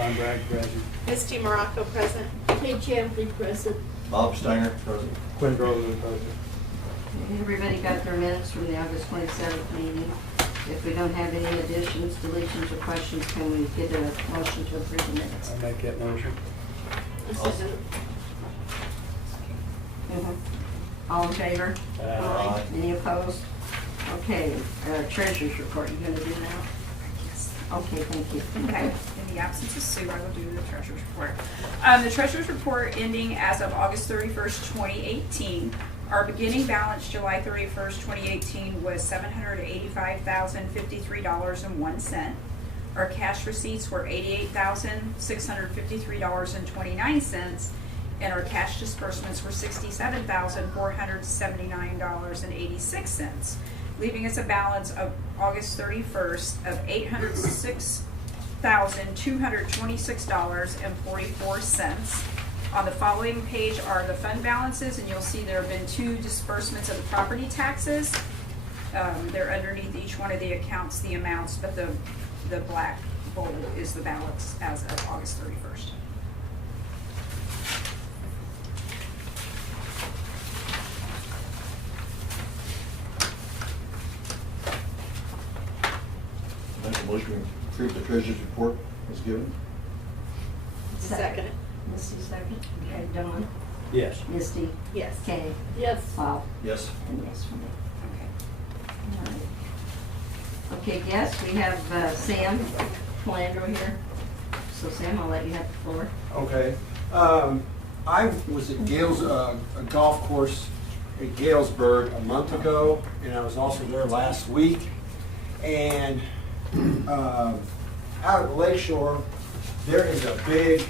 Ron Bragg, present. Misty Morocco, present. Kate Champley, present. Bob Steiner, present. Quinn Groveland, present. Everybody got their minutes from the August 27th meeting. If we don't have any additions, deletions, or questions, can we get a motion to approve the minutes? I make that motion. All in favor? Aye. Any opposed? Okay, treasurer's report, you gonna do now? Yes. Okay, thank you. Okay, in the absence of Sue, I will do the treasurer's report. The treasurer's report ending as of August 31st, 2018. Our beginning balance, July 31st, 2018, was $785,053.01. Our cash receipts were $88,653.29, and our cash disbursements were $67,479.86, leaving us a balance of August 31st of $806,226.44. On the following page are the fund balances, and you'll see there have been 2 disbursements of the property taxes. They're underneath each one of the accounts, the amounts, but the black bold is the balance as of August 31st. Make a motion to approve the treasurer's report as given. Second. Misty, second. Okay, Dawn? Yes. Misty? Yes. Kay? Yes. Bob? Yes. And yes for me. Okay. All right. Okay, yes, we have Sam Flandro here. So Sam, I'll let you have the floor. Okay. I was at Gales, a golf course at Galesburg a month ago, and I was also there last week. And out at the lakeshore, there is a big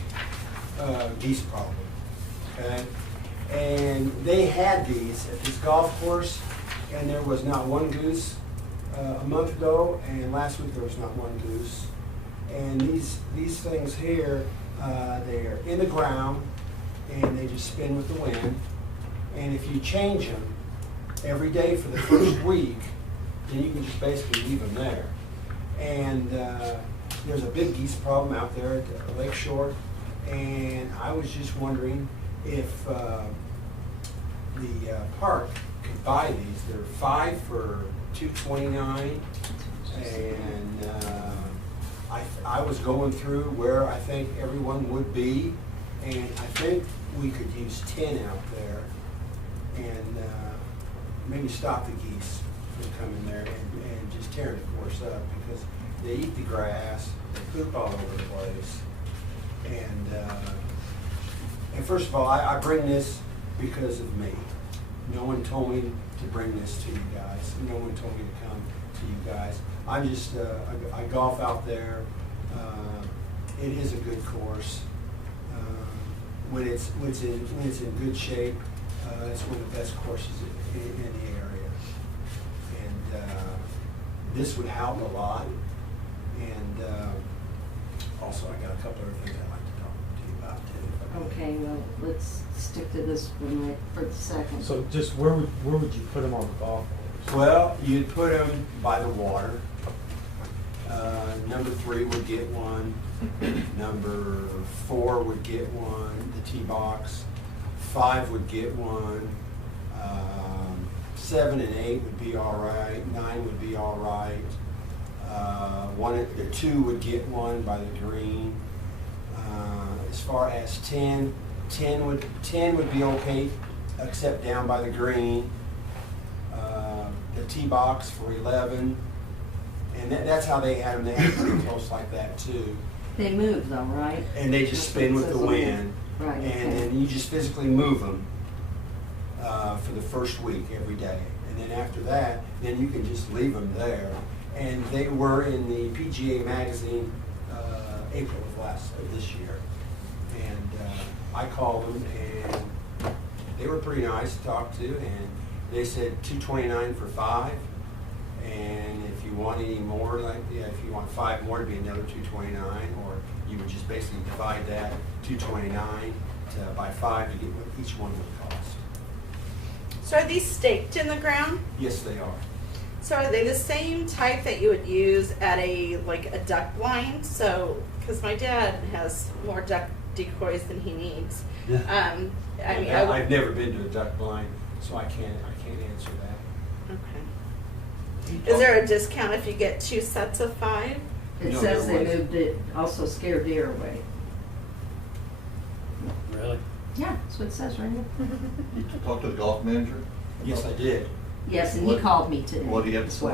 geese problem. Okay? And they had these at this golf course, and there was not one goose a month ago, and last week there was not one goose. And these things here, they are in the ground, and they just spin with the wind. And if you change them every day for the first week, then you can just basically leave them there. And there's a big geese problem out there at the lake shore, and I was just wondering if the park could buy these. They're 5 for $2.29, and I was going through where I think everyone would be, and I think we could use 10 out there, and maybe stop the geese from coming there and just tearing the course up, because they eat the grass, they poop all over the place, and first of all, I bring this because of me. No one told me to bring this to you guys. No one told me to come to you guys. I'm just, I golf out there. It is a good course. When it's in good shape, it's one of the best courses in the area. And this would help a lot. And also, I got a couple other things I'd like to talk to you about too. Okay, well, let's stick to this one right for the second. So just where would you put them on the golf course? Well, you'd put them by the water. Number 3 would get one. Number 4 would get one, the tee box. 5 would get one. 7 and 8 would be all right. 9 would be all right. 2 would get one by the green. As far as 10 would be okay, except down by the green. The tee box for 11, and that's how they had them. They had them pretty close like that too. They move though, right? And they just spin with the wind. Right. And Okay. then you just physically move them for the first week every day, and then after that, then you can just leave them there. And they were in the PGA magazine April of this year, and I called them, and they were pretty nice to talk to, and they said $2.29 for 5, and if you want any more, if you want 5 more, it'd be another $2.29, or you would just basically divide that $2.29 by 5 to get what each one would cost. So are these staked in the ground? Yes, they are. So are they the same type that you would use at like a duck blind? So, because my dad has more duck decoys than he needs. I mean, I've never been to a duck blind, so I can't answer that. Okay. Is there a discount if you get 2 sets of 5? It No, says there they was. moved it, also scare deer away. Really? Yeah, that's what it says right here. You talked to the golf manager? Yes, I did. Yes, and he What- called me today. What do you have to as say?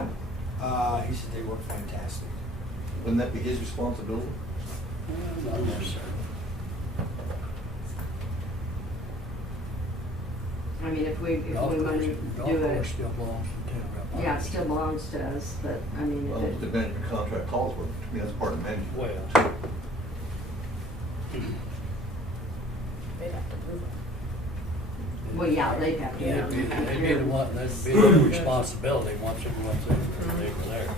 well. He said they work fantastic. Wouldn't that be his responsibility? Not necessarily. I mean, if we Golf want course, to golf do course it, still belongs to the town of Rappahannock. yeah, it still belongs to us, but I mean, Well, if what the it, management contract calls for, to me, that's part of management. Well, They'd have to prove it. well, yeah, they'd have to. Yeah, do it. they'd be the one, that'd be their responsibility once everyone's in, they were there.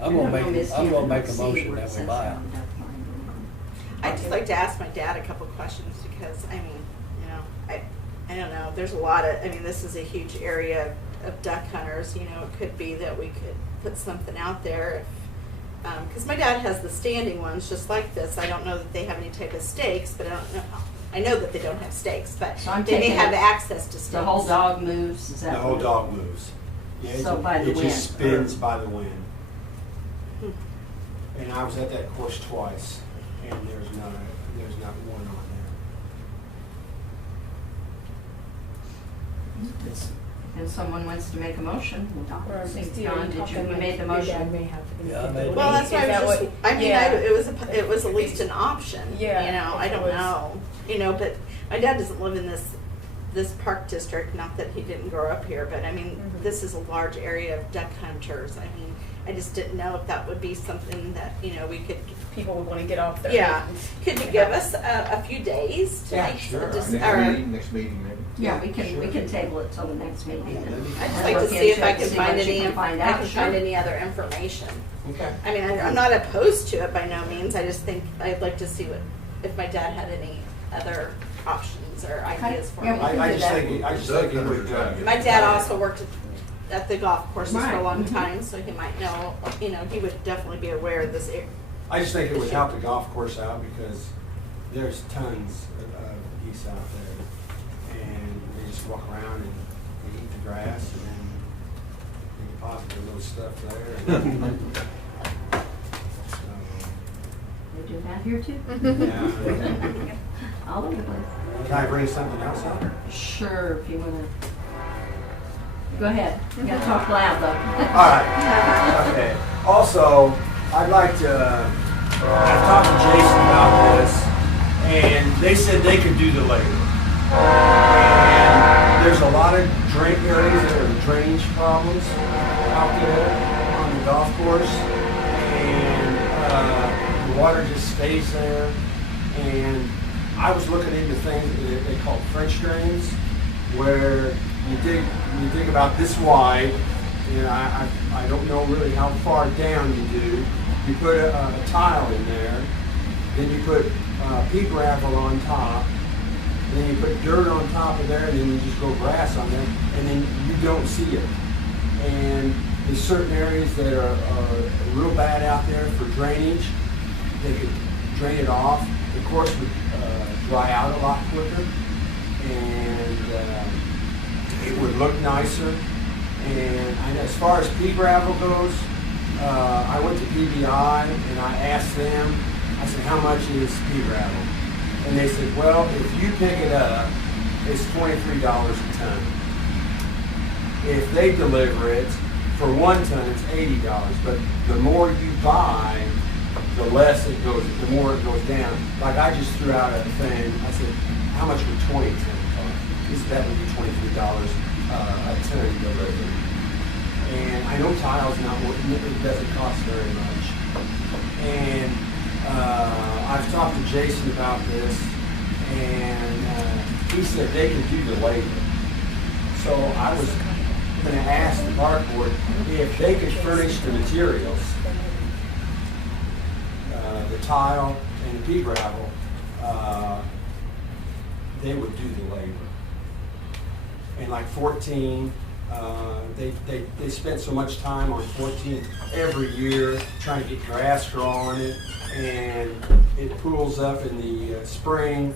I'm I gonna don't know, Miss I'm gonna make a Hammond, motion see where it that we says buy it. on duck blind or not. I'd just like to ask my dad a couple questions because, I mean, you know, I don't know, there's a lot of, I mean, this is a huge area of duck hunters, you know, it could be that we could put something out there if, because my dad has the standing ones just like this. I don't know that they have any type of stakes, but I don't know, I know that they don't have stakes, but So I'm they may taking have it- access to stakes. The whole dog moves, is that? The whole what- dog moves. Yeah, So by the it wind, just spins or- by the wind. Hmm. And I was at that course twice, and there's not one on It's- And someone wants to make a motion, Or well, Steve, John, are you did you, talking you like made the your motion? dad may have to be Yeah, I made able to it. Well, that's why I Is that was just, what- I mean, yeah. it was at least an option. Yeah, You know, I if it don't was- know, you know, but my dad doesn't live in this park district, not that he didn't grow up here, but I mean, Mhm. this is a large area of duck hunters. I mean, I just didn't know if that would be something that, you know, we could, People would want to get off their. yeah. Could you give us a few days to Yeah, make sure. a dis- Next or- meeting, maybe. Yeah, we can Sure. table it till the next meeting. Yeah, and that'd be I'd just and like to look see if into I it, can see find what you any, can find I out, can sure. find any other information. there. Okay. I mean, I'm not opposed to it by no means. I just think I'd like to see if my dad had any other options or ideas for Yeah, me. we can I do just that. think, it would, My dad also worked at the golf courses for a Right, long mhm. time, so he might know, you know, he would definitely be aware of this. I just think it would help the golf course out because there's tons of geese out there. And they just walk around and they eat the grass and then they deposit their little stuff there. They do that here too? So, yeah. All over the place. Can I bring something else up? Sure, if you wanna. Go ahead, you gotta talk loud though. All right. Okay. Also, I'd like to, I've talked to Jason about this, and they said they could do the labor. And there's a lot of drain areas that are drainage problems out there on the golf course, and the water just stays there. And I was looking into things that they call French drains, where you dig about this wide, and I don't know really how far down you do. You put a tile in there, then you put pea gravel on top, then you put dirt on top of there, and then you just go grass on there, and then you don't see it. And there's certain areas that are real bad out there for drainage. They could drain it off. The course would dry out a lot quicker, and it would look nicer. And as far as pea gravel goes, I went to PBI and I asked them, I said, how much is pea gravel? And they said, well, if you pick it up, it's $23 a ton. If they deliver it, for 1 ton, it's $80. But the more you buy, the less it goes, the more it goes down. Like I just threw out a thing, I said, how much would 20 ton cost? He said that would be $23 a ton delivered. And I know tile's not, it doesn't cost very much. And I've talked to Jason about this, and he said they could do the labor. So I was going to ask the park board if they could furnish the materials, the tile and the pea gravel, they would do the labor. And like 14 They spent so much time on 14th every year trying to get grass grow on it, and it pools up in the spring,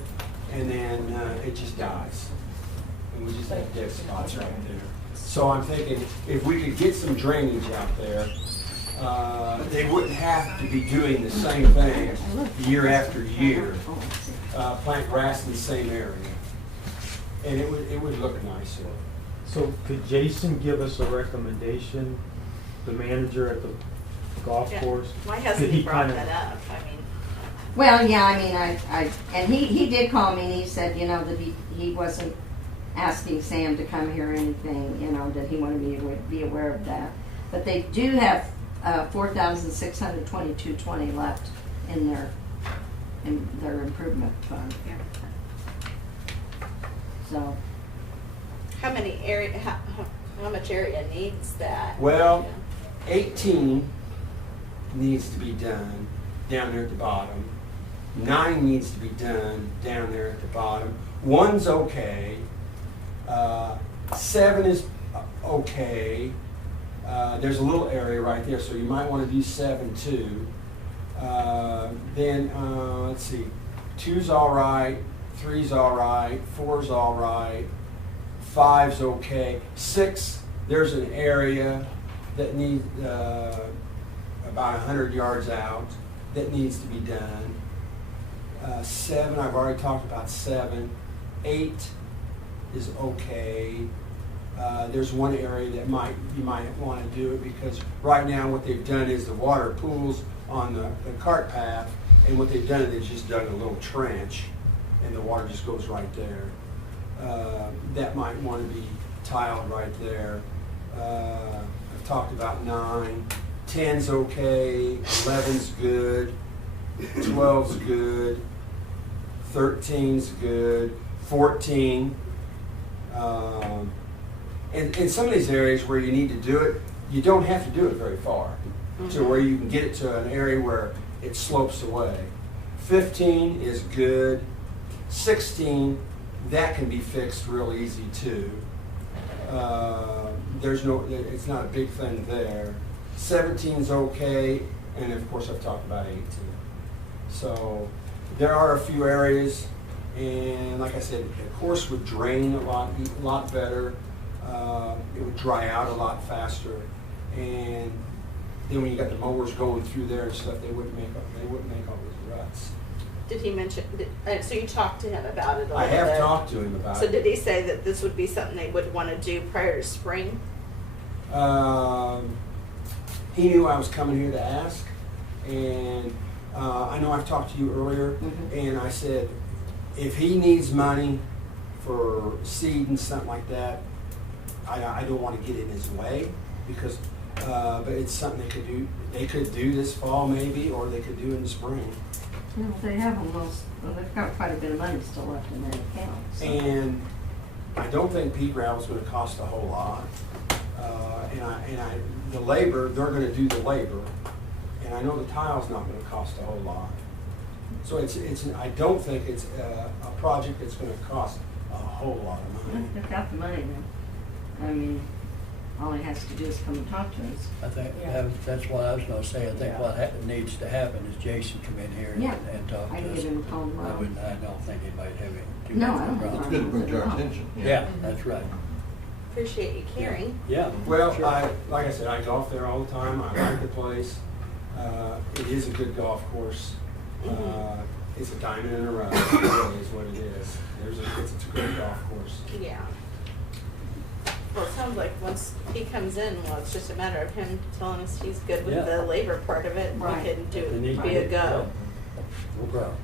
and then it just dies. And we just have dead spots right there. So I'm thinking if we could get some drainage out there, they wouldn't have to be doing the same thing year after year, plant grass in the same area. And it would look nicer. So could Jason give us a recommendation, the manager at the golf Yeah. course? Why Could hasn't he brought kinda- that up? I mean, Well, yeah, I mean, and he did call me and he said, you know, that he wasn't asking Sam to come here or anything, you know, that he wanted me to be aware of that. But they do have $4,622.20 left in their improvement fund. Yeah. So, how much area needs that? Well, 18 needs to be done down there at the bottom. 9 needs to be done down there at the bottom. 1's okay. 7 is okay. There's a little area right there, so you might want to do 7 too. Then let's see, 2's all right, 3's all right, 4's all right, 5's okay. 6, there's an area that needs about 100 yards out that needs to be done. 7, I've already talked about 7. 8 is okay. There's one area that you might want to do it because right now what they've done is the water pools on the cart path, and what they've done is they've just dug a little trench and the water just goes right there. That might want to be tiled right there. I've talked about 9. 10's okay, 11's good, 12's good, 13's good, 14. In some of these areas where you need to do it, you don't have to do it very far to where you can get it to an area where it slopes away. 15 is good. 16, that can be fixed real easy too. It's not a big thing there. 17's okay, and of course I've talked about 18. So there are a few areas, and like I said, the course would drain a lot better. It would dry out a lot faster, and then when you got the mowers going through there and stuff, they wouldn't make all those ruts. Did he mention? So you talked to him about it a little I bit? have talked to him about So it. did he say that this would be something they would want to do prior to spring? He knew I was coming here to ask, and I know I've talked to you earlier, and I said, if he needs money for seed and something like that, I don't want to get in his way, because, but it's something they could do this fall maybe, or they could do in the spring. you know, they have they've got quite a bit of money still left in that account. So. And I don't think pea gravel's going to cost a whole lot. The labor, they're going to do the labor, and I know the tile's not going to cost a whole lot. So I don't think it's a project that's going to cost a whole lot of money. They've got the money then. I mean, all he has to do is come and talk to us. I think Yeah. that's what I was gonna say. I think Yeah. what needs to happen is Jason come in here Yeah. and talk I to can us. give him a call I tomorrow. don't think it might have any too No, much I don't problem. It's good to bring to our attention. Yeah, that's right. Appreciate you caring. Yeah. Well, sure. like I said, I golf there all the time. I like the place. It is a good golf course. It's a diamond in a rough. It really is what it is. It's a great golf course. Yeah. Well, it sounds like once he comes in, well, it's just a matter of him telling us he's good with Yeah. the labor part of it. And Right. we can If they need be a go. No problem.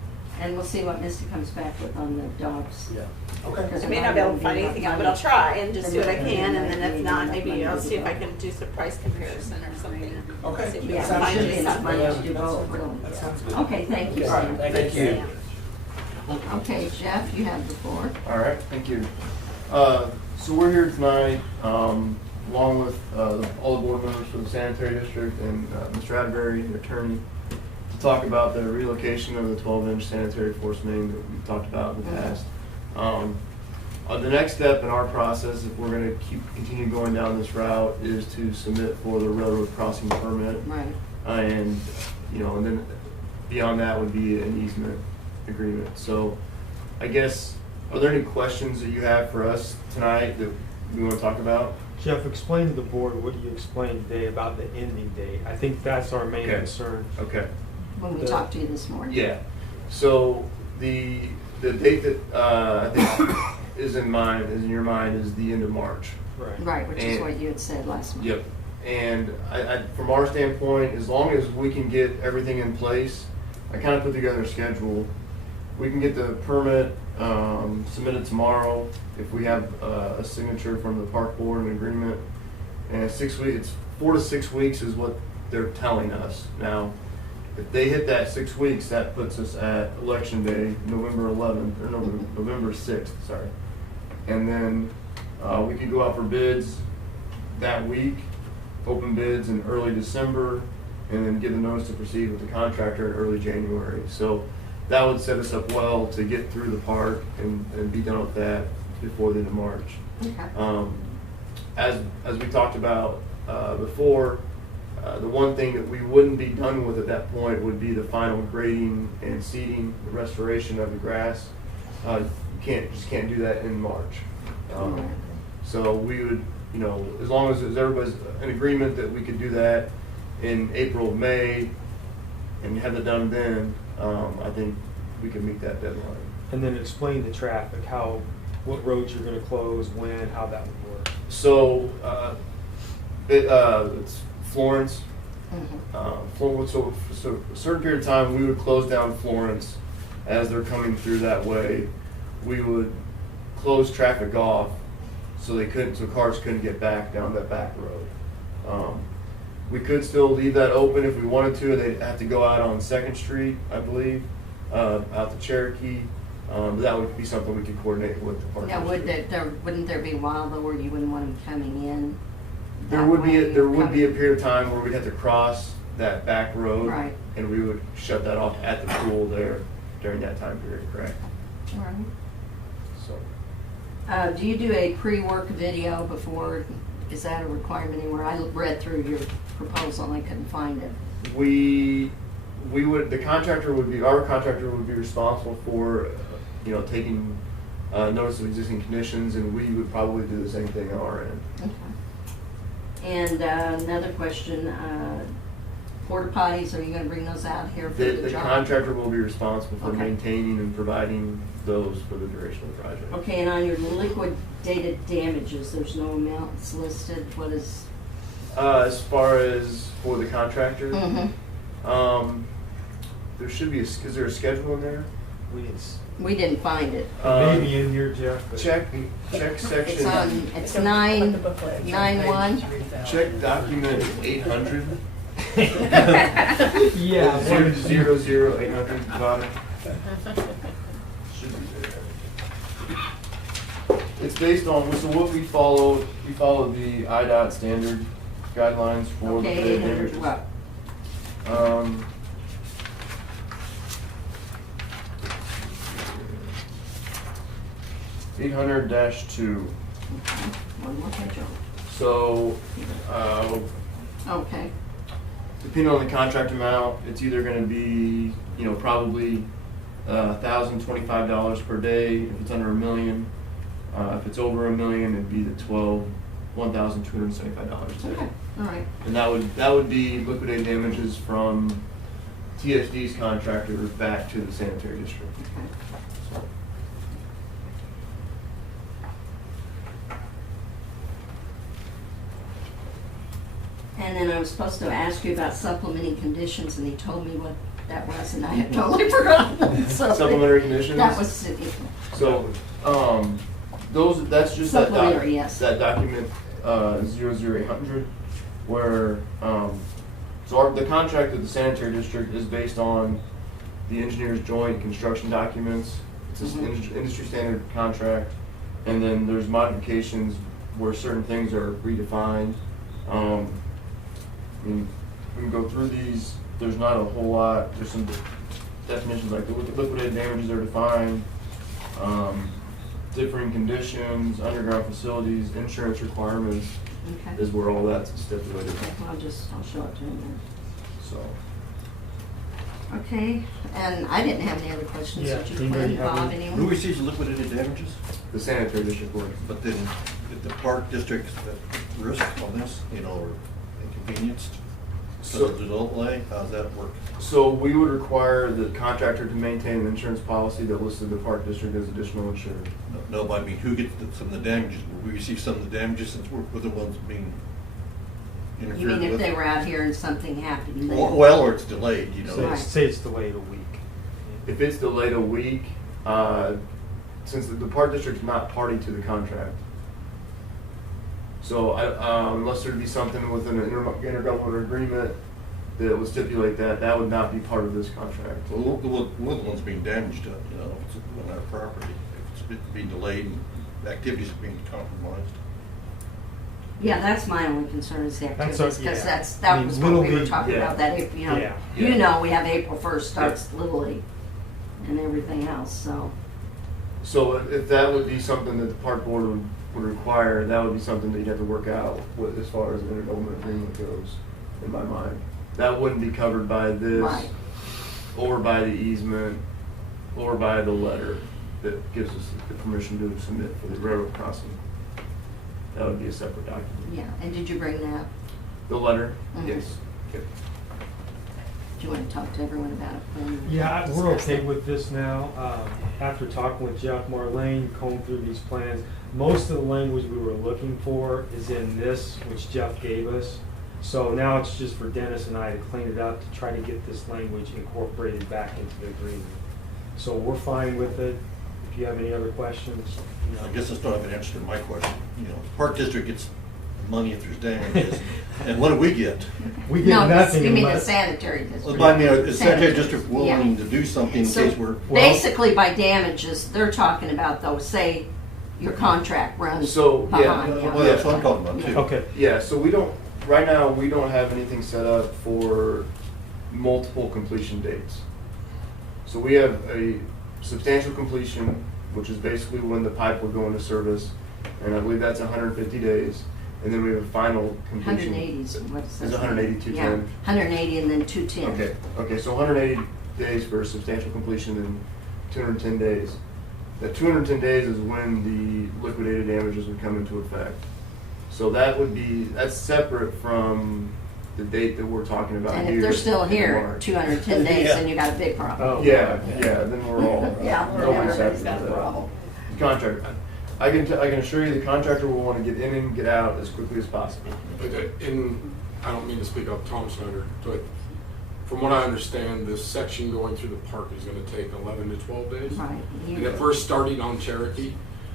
And we'll see what Misty comes back with on the dogs. Yeah. Okay. I may not be able to find anything out, but I'll try and just do what I can, and then if not, maybe I'll see if I can do some price comparison or something. Okay. See if we Yeah, can Sounds find good. you it's something. money to do both, really. That sounds good. Okay, thank you, Okay. Sam. Thank you. Sam. Okay, Jeff, you have the floor. All right, thank you. So we're here tonight, along with all the board members for the sanitary district and Mr. Atterbury, the attorney, to talk about the relocation of the 12-inch sanitary force main that we talked about in the past. The next step in our process, if we're gonna continue going down this route, is to submit for the railroad crossing permit. Right. And, and then beyond that would be an easement agreement. So I guess, are there any questions that you have for us tonight that we wanna talk about? Jeff, explain to the board what you explained today about the ending date. I think that's our main Okay. concern. Okay. When we talked to you this morning. Yeah, so the date that I think is in your mind is the end of March. Right. Right, which is And- what you had said last month. Yep, and from our standpoint, as long as we can get everything in place, I kind of put together a schedule. We can get the permit submitted tomorrow if we have a signature from the park board and agreement. And 6 weeks, it's 4 to 6 weeks is what they're telling us. Now, if they hit that 6 weeks, that puts us at election day, November 11th, or November 6th, sorry. And then we could go out for bids that week, open bids in early December, and then give the notice to proceed with the contractor in early January. So that would set us up well to get through the park and be done with that before the end of March. Okay. As we talked about before, the one thing that we wouldn't be done with at that point would be the final grading and seeding, the restoration of the grass. You just can't do that in March. So we would, as long as everybody's in agreement that we could do that in April, May, and have it done then, I think we can meet that deadline. And then explain the traffic, what roads you're gonna close, when, how that would work. So, it's Florence. So a certain period of time, we would close down Florence as they're coming through that way. We would close traffic off so cars couldn't get back down that back road. We could still leave that open if we wanted to. They'd have to go out on 2nd Street, I believe, out to Cherokee. But that would be something we could coordinate with the park. Now, wouldn't there be a while though where you wouldn't want them coming in? There would be a period of time where we'd have to cross that back road. Right. And we would shut that off at the pool there during that time period, correct? Right. So. Do you do a pre-work video before? Is that a requirement anywhere? I read through your proposal and I couldn't find it. Our contractor would be responsible for, taking notice of existing conditions, and we would probably do the same thing on our end. Okay. And another question, porta potties, are you gonna bring those out here for the The job? contractor will be responsible for Okay. maintaining and providing those for the duration of the project. Okay, and on your liquidated damages, there's no amounts listed, what is? As far as for the contractor, there should be is there a schedule in there? We didn't find it. Maybe in here, Jeff. but- Check section. It's 991. Check document 800. Yeah. 00800 bottom. Should be there. It's based on, so what we follow the IDOT standard guidelines for Okay, the 800 damages. what? Um, 800-2. One more page over. So, Okay, depending on the contract amount, it's either gonna be, probably $1,025 per day if it's under $1 million. If it's over $1 million, it'd be the $1,275 a day. okay, all right. And that would be liquidated damages from TSD's contractor back to the sanitary district. Okay. So, And then I was supposed to ask you about supplementing conditions, and he told me what that was, and I had totally forgotten. So Supplementary conditions? That was, So, that's just Supplementary, yes. that document 00800, where the contract with the sanitary district is based on the engineer's joint construction documents. It's an industry standard contract, and then there's modifications where certain things are redefined. We can go through these. There's not a whole lot. There's some definitions like the liquidated damages are defined. differing conditions, underground facilities, insurance requirements, Okay. is where all that's stipulated, I'll show it to him so. then. Okay, and I didn't have any other questions. Yeah, Did you, anybody Quinn, have Bob, any? Who anyone? receives the liquidated damages? The sanitary district board. But then, if the park district at risk on this, you know, or inconvenienced, so So- the delay, how's that work? So we would require the contractor to maintain an insurance policy that listed the park district as additional insured. No, but I mean, who gets some of the damages? Will we receive some of the damages since we're the ones being You interfered mean if with? they were out here and something happened? then- Well, or it's delayed, you know? Say, Right. say it's delayed a week. If it's delayed a week, since the park district's not party to the contract. So unless there'd be something with an intergovernmental agreement that would stipulate that, that would not be part of this contract. Well, we're the ones being damaged, you know, if it's on our property, if it's being delayed and activities are being compromised. Yeah, that's my only concern is the That's activities, a- because yeah. that I mean, was what Little we were League- talking yeah. about, that if, you know, Yeah. you know, we have April 1st starts Little League and everything else, so. So if that would be something that the park board would require, that would be something that you'd have to work out with as far as the intergovernmental agreement goes, in my mind. That wouldn't be covered by this, Right. or by the easement, or by the letter that gives us the permission to submit for the railroad crossing. That would be a separate document. Yeah, and did you bring that? The letter? Mhm. Yes. Yep. Do you want to talk to everyone about it? Quinn? Yeah, we're Discuss okay it? with this now. After talking with Jeff Marlene, combed through these plans, most of the language we were looking for is in this, which Jeff gave us. So now it's just for Dennis and I to clean it up, to try to get this language incorporated back into the agreement. So we're fine with it. If you have any other questions, you know. I guess that's not an answer to my question, you know, the park district gets money if there's damages, and what do we get? We No, get this- nothing you mean the unless. sanitary Well, district. but I mean, is sanitary Sanitary, district yeah. willing to do something in So case we're? basically by damages, they're talking about though, say your contract runs So, yeah, behind. Well, that's what I'm talking about too. Okay. Yeah, so we don't, right now, we don't have anything set up for multiple completion dates. So we have a substantial completion, which is basically when the pipe would go into service, and I believe that's 150 days. And then we have a final completion. 180 is what it says. Is 180, Yeah, 210? 180 and then 210. Okay, so 180 days for substantial completion and 210 days. That 210 days is when the liquidated damages would come into effect. So that's separate from the date that we're talking about here. And if they're still in here, March. 210 days, Yeah. then you got a big problem. Oh. Yeah, then we're all. Yeah, nobody's happy everybody's got with a that. problem. Contractor, I can assure you the contractor will want to get in and get out as quickly as possible. And I don't mean to speak up Tom Snyder, but from what I understand, this section going through the park is gonna take 11 to 12 days. Right. And if we're starting on Cherokee,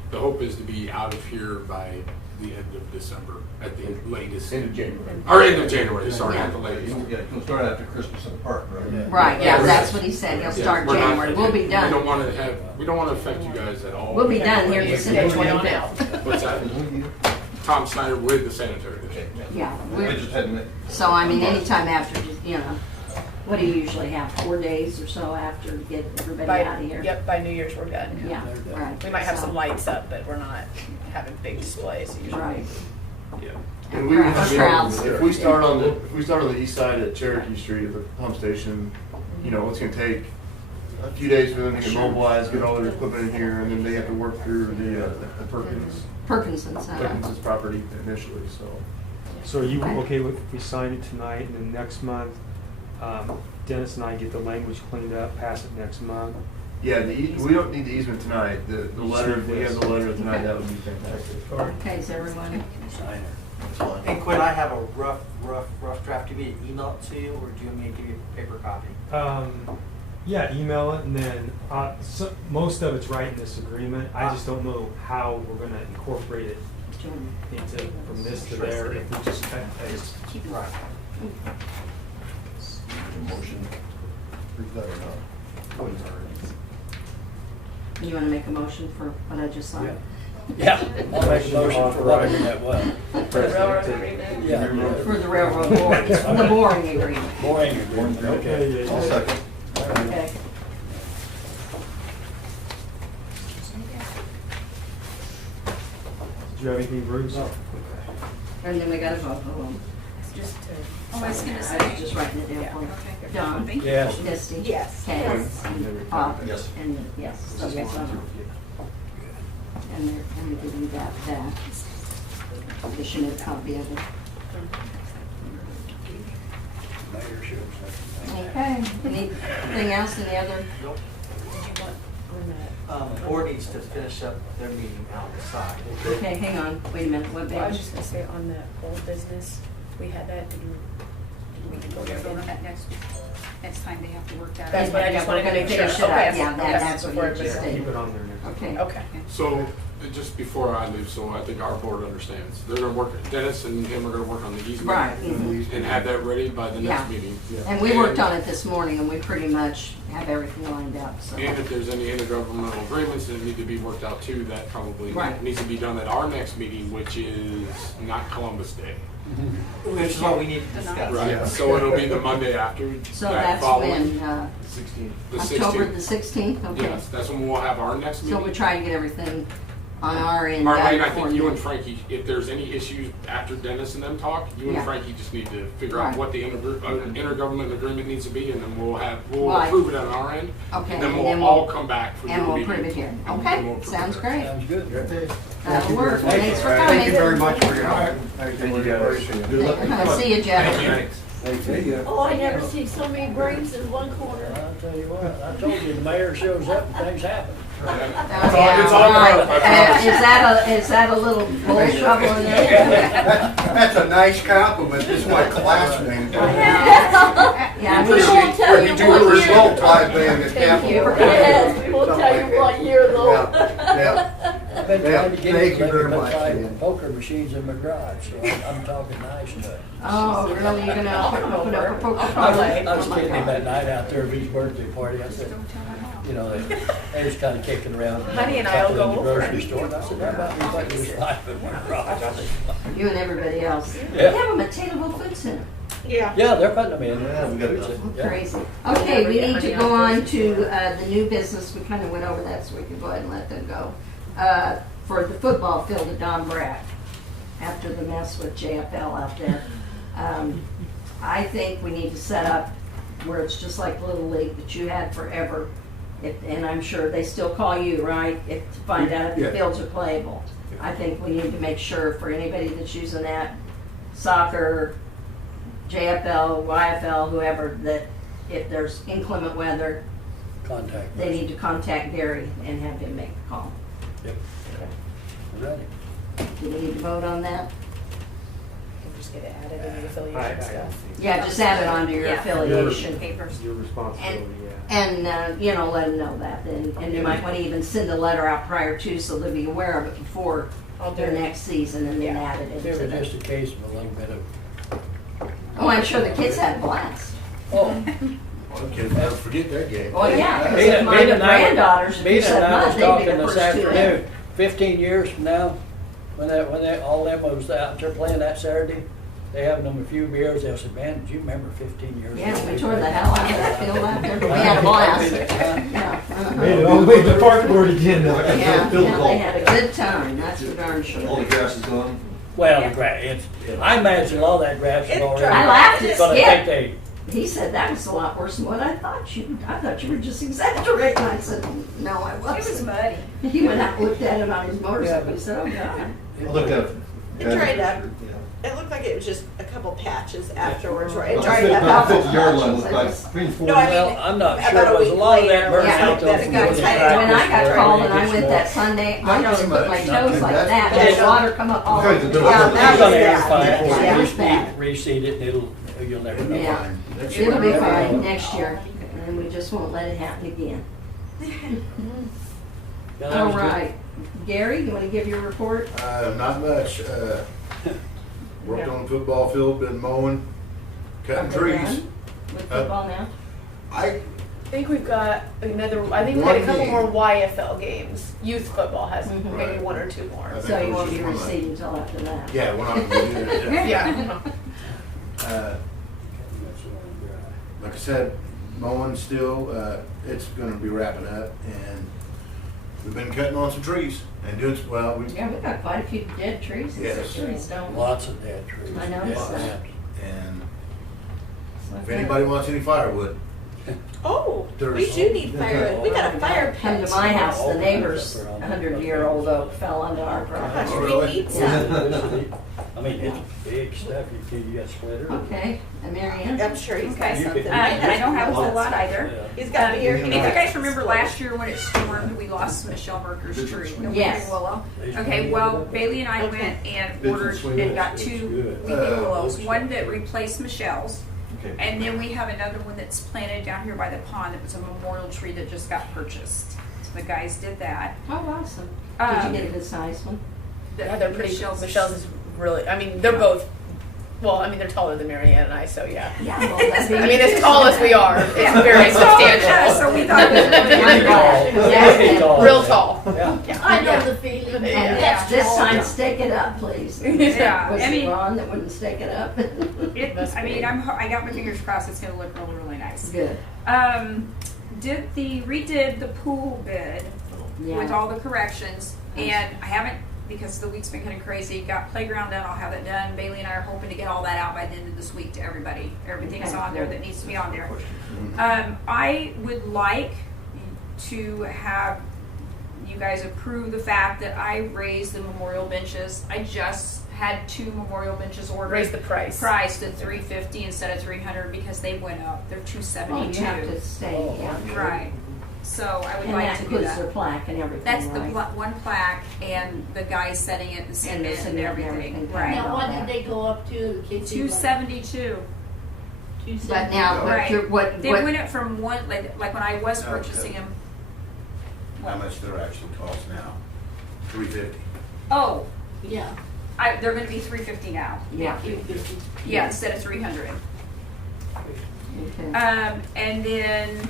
the hope is to be out of here by the end of December, at the latest. End of January. Or end of January, sorry, at the Yeah, latest. you'll start after Christmas in the park, right? Right, yeah, Yeah. that's what he said, he'll Yeah, start we're not- January, we'll be We don't done. wanna affect you guys at all. We'll be done here You December stay on out. 25th. What's that? Tom Snyder with the sanitary district. Yeah, I we're, just hadn't. so I mean, anytime after, you know, what do you usually have, 4 days or so after to get everybody out of here? Yep, by New Year's we're done. Yeah, right. We might have So- some lights up, but we're not having big displays usually. Right. Yeah. And And we, crowds. Crowds. if we start on the east side at Cherokee Street at the pump station, you know, it's gonna take a few days for them to get mobilized, get all their equipment in here, and then they have to work through the Perkinson's, Perkinson's property initially, so. So are you okay with if we sign it tonight and then next month, Dennis and I get the language cleaned up, pass it next month? Yeah, we don't need the easement tonight, the letter, if we have the letter tonight, that would be fantastic. okay, is everyone, Sign it. Hey Quinn, I have a rough draft. Do you want me to email it to you, or do you want me to give you a paper copy? Yeah, email it, and then most of it's right in this agreement. I just don't know how we're gonna incorporate it into, from this to there, if we just cut and paste. Right. Motion, approve that or not? you wanna make a motion for what I just signed? Yeah, I'll make a motion for Roger that well. For the railroad agreement? Yeah. For the railroad board, the boring agreement, Mooring agreement, okay. I'll second. okay. you have anything, Bruce? And then we gotta vote, hold on. Just to. Oh, I was gonna I was say. just writing it down Yeah, for you. Okay. Don? Thank you. Yes. Misty? Yes. Kay? Yes. And Bob? Yes. And yes, so yes, I'm. And they're gonna give you that. You should have a copy of it. Mayor shows that. Okay, anything else, any other? Nope. Did you want on that? The board needs to finish up their meeting outside. Okay, hang on, wait a minute, what, Well, I was baby? just gonna say on the old business, we had that, we can go We're gonna vote on over that next time they have to work that out. That's what I just Yeah, we're wanted to gonna make sure. finish it up. Okay. Yeah, Okay. that's what Before you just everybody- did. Keep it on there next. Okay. Okay. So, just before I leave, so I think our board understands, they're gonna work, Dennis and him are gonna work on the easement. Right, mhm. And have that ready by the next Yeah. meeting. And we worked on it this morning, and we pretty much have everything lined up, so. And if there's any intergovernmental agreements that need to be worked out too, that probably Right. needs to be done at our next meeting, which is not Columbus Day. Which is what we need to discuss. Right, so it'll be the Monday after. So that that's following, when, 16. The October 16th. the 16th, okay. Yes, that's when we'll have our next So meeting. we try to get everything on our end. Marlene, I done think for you them. and Frankie, if there's any issues after Dennis and them talk, you and Yeah. Frankie just need to figure out Right. what the intergovernmental agreement needs to be, and then we'll Right. approve it on our end. Okay, And then and we'll then all we'll- come back for your And meeting. we'll prove it here. And Okay, then we'll approve sounds it. great. Sounds good. That'll work. Thanks for Thank you coming. very much for your help. Thank you guys. Good luck. I'll see you, Jeff. Thanks. Thank you. Oh, I never see so many brains in one corner. I'll tell you what, I told you, the mayor shows up and things happen. Oh, It's all- yeah, it's all right. right, I promise. Is that a little bull shovel in there? That's a nice compliment, this is my classmate. Yeah, We we won't tell you Do what the year. result live band at Thank Capitol. you. Yes, we won't tell you what year though. Yeah. I've been Yeah, trying to get thank him you to very put much, 5 man. poker machines in my garage, so I'm talking nice to him. Oh, really? You're gonna open up a poker I parlor? was kidding him that night out there at his birthday party. I said, you know, they was kind of kicking around. Honey and I'll in go the over grocery and- store. And I said, how about we put this 5 in my garage? You and everybody else. They Yeah. have them at Taylorville Food Center. Yeah. Yeah, they're putting them in. Yeah, we got it. Yeah. Crazy. Okay, we need to go on to the new business. We kind of went over that, so we can go ahead and let them go. For the football field at Don Brack, after the mess with JFL out there. I think we need to set up where it's just like Little League that you had forever. And I'm sure they still call you, right, to find out if the Yeah. fields are playable. I think we need to make sure for anybody that's using that, soccer, JFL, YFL, whoever, that if there's inclement weather, Contact. they need to contact Gary and have him make a call. Yep. Ready. Do we need to vote on that? We'll just get it added in the affiliation I stuff. Yeah, just add it onto your Yeah. affiliation. Papers. Your responsibility, yeah. And, you know, let them know that. And you might want to even send a letter out prior to, so they'll be aware of it before I'll do their it. next season and then Yeah. add it If into it was the. just a case of a little bit of, Oh, I'm sure the kids had a blast. oh, Well, kids never forget that game. Well, yeah, because Mina- if my Mina and I- granddaughters, if you Mina said and I mud, was they'd be talking the this first two in. afternoon, 15 years from now, when all them was out there playing that Saturday, they having them a few beers, they said, man, do you remember 15 years ago? Yeah, we tore the hell out of that field out there, but we had a blast. Yeah, Made it all the way to the park board again, though. Yeah, they had a good time, that's for darn All the sure. grass is gone. Well, the grass, I imagine all that grass is It's already. dry. I laughed at But I Skip. think they, He said that was a lot worse than what I thought you were just exaggerating. I said, no, I It was wasn't. muddy. He went out and looked at it on his motorcycle. He said, oh, God. I looked at it. It dried up. It looked like it was just a couple patches afterwards, right? It Well, dried about up. 50 yard line looked like between 40. No, I mean, well, I'm not about sure, a but a week lot of that later, burnt yeah, out that those it from got the tight. practice When I got where called it and I gets went more- that Sunday, I Not just too put much, my not toes too like bad. that. Yeah, And the no. water come up all Because over. the Yeah, doors- that It's gonna was be bad. fine for Yeah, it you, was bad. reseed it, and you'll never know. Yeah. It'll be fine next year. And we just won't let it happen again. Yeah, that All was good. right. Gary, you want to give your report? Not much. Worked on the football field, been mowing, cutting Are we trees. done with football now? I, I think we've got another, I think we've got a couple more YFL games. Youth football has Mhm. maybe one or two more. I think So you it was won't be just one of receiving until after that. yeah, when I'm gonna do it. Yeah. Like I said, mowing still, it's gonna be wrapping up, and we've been cutting on some trees and doing, well, we, Yeah, we've got quite a few dead trees in Yes. trees, don't we? Lots of dead trees. I noticed Yeah. that. and So if good. anybody wants any firewood, Oh, we There's- do need fire. We got a fire Come pit. to my house, the neighbor's 100-year-old oak fell onto our Gosh, property. Oh, we really? need some. I mean, it's big stuff, you got splitter. Okay, and Mary Ann? I'm sure he's got You could- something. I don't have a whole lot either. Yeah. He's got beer. If you guys remember last year when it stormed, we lost Michelle Merker's tree. the Yes. weeping willow. Okay, well, Bailey and I went and ordered and got two weeping willows. One that replaced Michelle's, and then we have another one that's planted down here by the pond. It was a memorial tree that just got purchased. So the guys did that. Oh, awesome. Did you get a good sized one? Yeah, they're pretty. Michelle's- Michelle's is really. I mean, they're both. Well, I mean, they're taller than Mary Ann and I, so yeah. Yeah, well, that'd be I mean, as tall as we are, it's very So substantial. we thought it was Pretty tall. Pretty tall. Real tall. Yeah. I know the feeling. And Yeah. this time, stake it up, please. Yeah, Was I it mean- Ron that wouldn't stake it up? I mean, I got my fingers crossed. It's going to look really, really nice. Good. Redid the pool bid with Yeah. all the corrections, and I haven't, because the week's been kind of crazy, got playground done, I'll have it done. Bailey and I are hoping to get all that out by the end of this week to everybody. Everything's Okay, on there cool. that needs to be on there. I would like to have you guys approve the fact that I raised the memorial benches. I just had 2 memorial benches ordered. Raise the price. Priced at $350 instead of $300 because they went up. They're $272. Well, you have to stay, yeah. Right. So I would And like that to do includes their that. plaque and everything, That's the right? one plaque and the guy setting it, the cement and cement and everything. everything. Right. Now, what did they go up to? in case you like- 272. But now, Right. what, They went up from one, like when I was Okay. purchasing them. how much they're actually cost now? $350. Oh, Yeah. they're going to be $350 now. yeah, Yeah, instead of $300. okay. And then,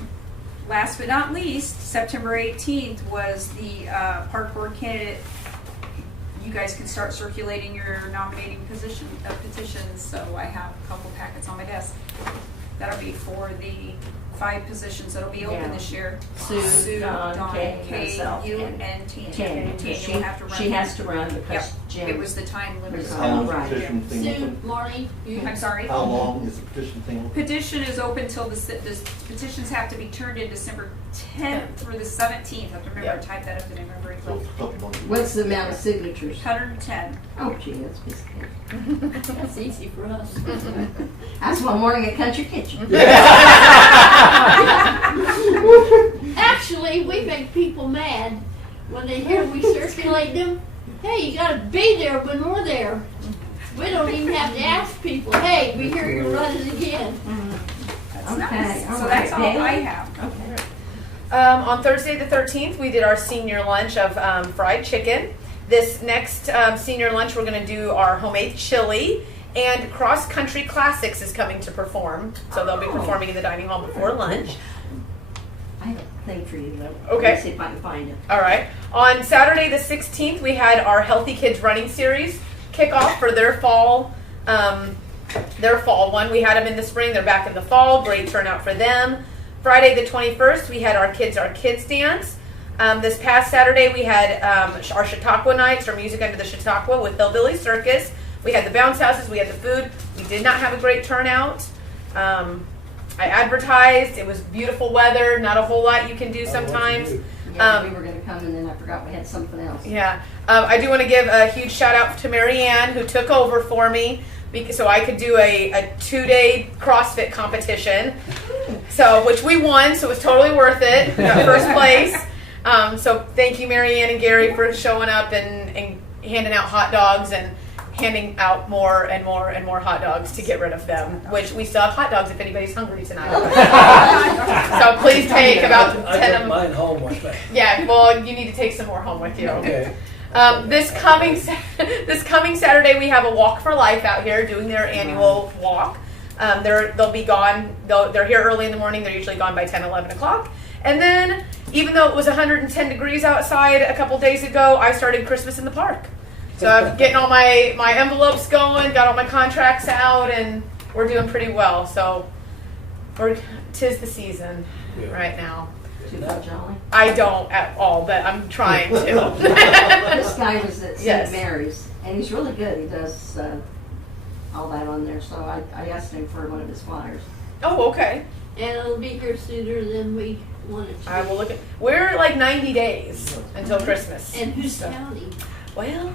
last but not least, September 18th was the park board candidate. You guys can start circulating your nominating petitions. So I have a couple packets on my desk. That'll be for the 5 positions that'll be open Yeah. this year. Sue, Dawn, Kay, Kay, myself, you, and and Tanya. Tanya, Tanya will have to run. she has to run Yep, because Jim. it was the time limit. resigned. Right. Sue, Marty, you. I'm sorry? How long is the petition thing? Petition is open till the petitions have to be turned in December 10th through the 17th. I have to remember to type that up and remember it. So it's a couple months. What's the amount of signatures? 110. Oh, gee, that's a piece of cake. That's easy for us. That's one morning at Country Kitchen. Actually, we make people mad when they hear we circulate them. Hey, you gotta be there when we're there. We don't even have to ask people, hey, we hear you're running again. That's Okay, nice. all So right, that's all Bailey? I have. Okay. On Thursday the 13th, we did our senior lunch of fried chicken. This next senior lunch, we're going to do our homemade chili. And Cross Country Classics is coming to perform. So they'll be performing in the dining hall before lunch. I have a thing for you though. Okay. Let's see if I can find it. All right. On Saturday the 16th, we had our Healthy Kids Running Series kickoff for their fall one. We had them in the spring. They're back in the fall. Great turnout for them. Friday the 21st, we had our kids dance. This past Saturday, we had our Chautauqua nights, or Music Under the Chautauqua with Hillbilly Circus. We had the bounce houses. We had the food. We did not have a great turnout. I advertised. It was beautiful weather. Not a whole lot you can do sometimes. Yeah, we were gonna come and then I forgot we had something else. Yeah. I do want to give a huge shout out to Mary Ann, who took over for me so I could do a 2-day CrossFit competition. So, which we won, so it was totally worth it. We got first place. So thank you, Mary Ann and Gary, for showing up and handing out hot dogs and handing out more and more and more hot dogs to get rid of them, which we still have hot dogs if anybody's hungry tonight. So please take about 10 I of took them. mine home with me. Yeah, well, you need to take some more home with you. Okay. This coming Saturday, we have a Walk for Life out here doing their annual walk. They'll be gone. They're here early in the morning. They're usually gone by 10, 11 o'clock. And then, even though it was 110 degrees outside a couple days ago, I started Christmas in the park. So I'm getting all my envelopes going, got all my contracts out, and we're doing pretty well. So, 'tis the season right now. Too jolly. I don't at all, but I'm trying to. This guy was at Yes. St. Mary's, and he's really good. He does all that on there, so I asked him for one of his flyers. Oh, okay. And it'll be here sooner than we wanted to. I will look at. We're like 90 days until Christmas. And whose So- county? Well,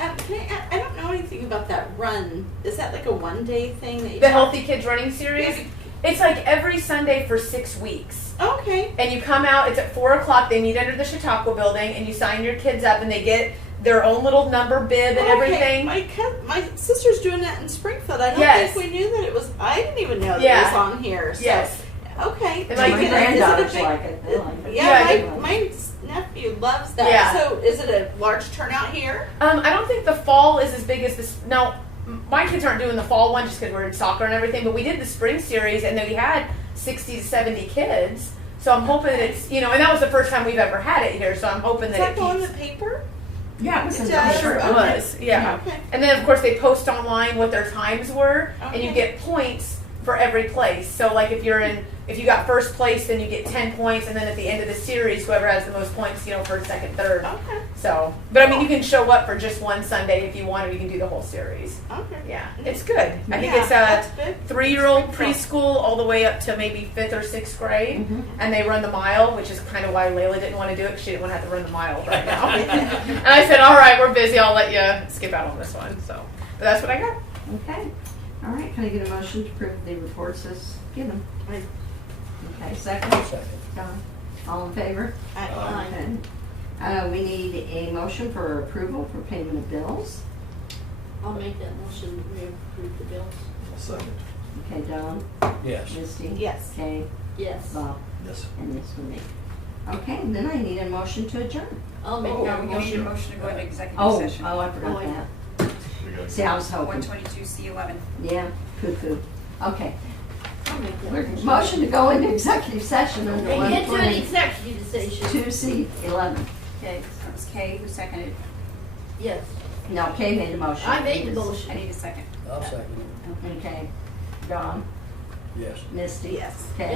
I don't know anything about that run. Is that like a one-day thing that you? the Healthy Kids Running Series. Yeah. It's like every Sunday for 6 weeks. Okay. And you come out, it's at 4 o'clock, they meet under the Chautauqua building, and you sign your kids up, and they get their own little number bib and everything. My sister's doing that in Springfield. I don't Yes. think we knew that it was. I didn't even know that Yeah. it was on here. So. Yes. Okay. And My like, Is it a granddaughters big- like it. They like it. Yeah, Yeah, my nephew loves that. Yeah. So is it a large turnout here? I don't think the fall is as big as this. Now, my kids aren't doing the fall one just because we're in soccer and everything, but we did the spring series, and then we had 60 to 70 kids. So I'm hoping it's, and that was the first time we've ever had it here, so I'm hoping Does that that it go in keeps. the paper? Yeah, it was It in does. I'm sure it Okay. was, yeah. Okay. And then, of course, they post online what their times were, and you Okay. get points for every place. So, like, if you got first place, then you get 10 points, and then at the end of the series, whoever has the most points, for second, third. Okay. So, but I mean, you can show up for just one Sunday if you want, or you can do the whole series. Okay. Yeah, it's good. I think Yeah, it's that's a big. 3-year-old Springfield. preschool all the way up to maybe 5th or 6th grade, Mhm. and they run the mile, which is kind of why Layla didn't want to do it because she didn't want to have to run the mile right now. And I said, all right, we're busy. I'll let you skip out on this one. So, but that's what I got. Okay. All right, can I get a motion to approve the reports as given? Aye. Okay, second? Second. John? All in favor? Aye. Okay. We need a motion for approval for payment of bills. I'll make that motion that we approve the bills. Second. Okay, Don? Yes. Misty? Yes. Kay? Yes. Bob? Yes. And this for me. Okay, and then I need a motion to adjourn. I'll make Oh, that we need a motion. motion to go into executive Oh, session. I forgot Oh, yeah. that. See, I was hoping. 122C11. Yeah, cuckoo. Okay. I'll make that We're- motion. Motion to go into executive session under And get to an 122C11. executive session. Okay, that was Kay who seconded. Yes. No, Kay made the motion. I made the I motion. need a second. I'll second it. Okay. Don? Yes. Misty? Yes. Kay?